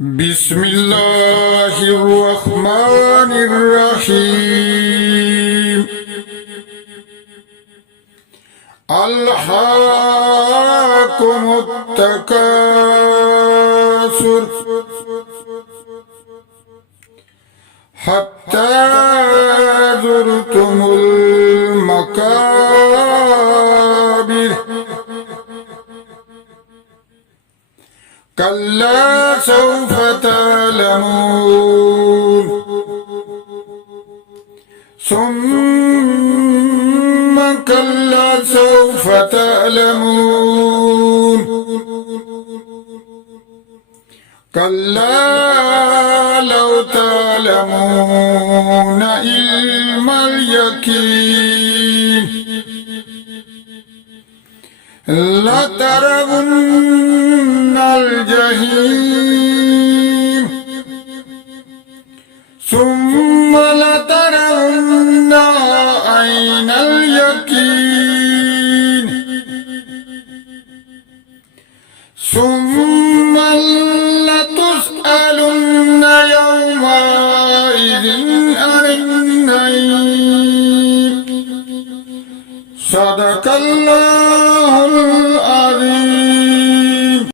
بسم الله الرحمن الرحيم ألهاكم التكاثر حتى زرتم المقابر كلا سوف تعلمون ثم كلا سوف تعلمون كلا لو تعلمون علم اليقين لترون الجحيم ثم لترون عين اليقين ثم لتسألن يومئذ عن النعيم صدق الله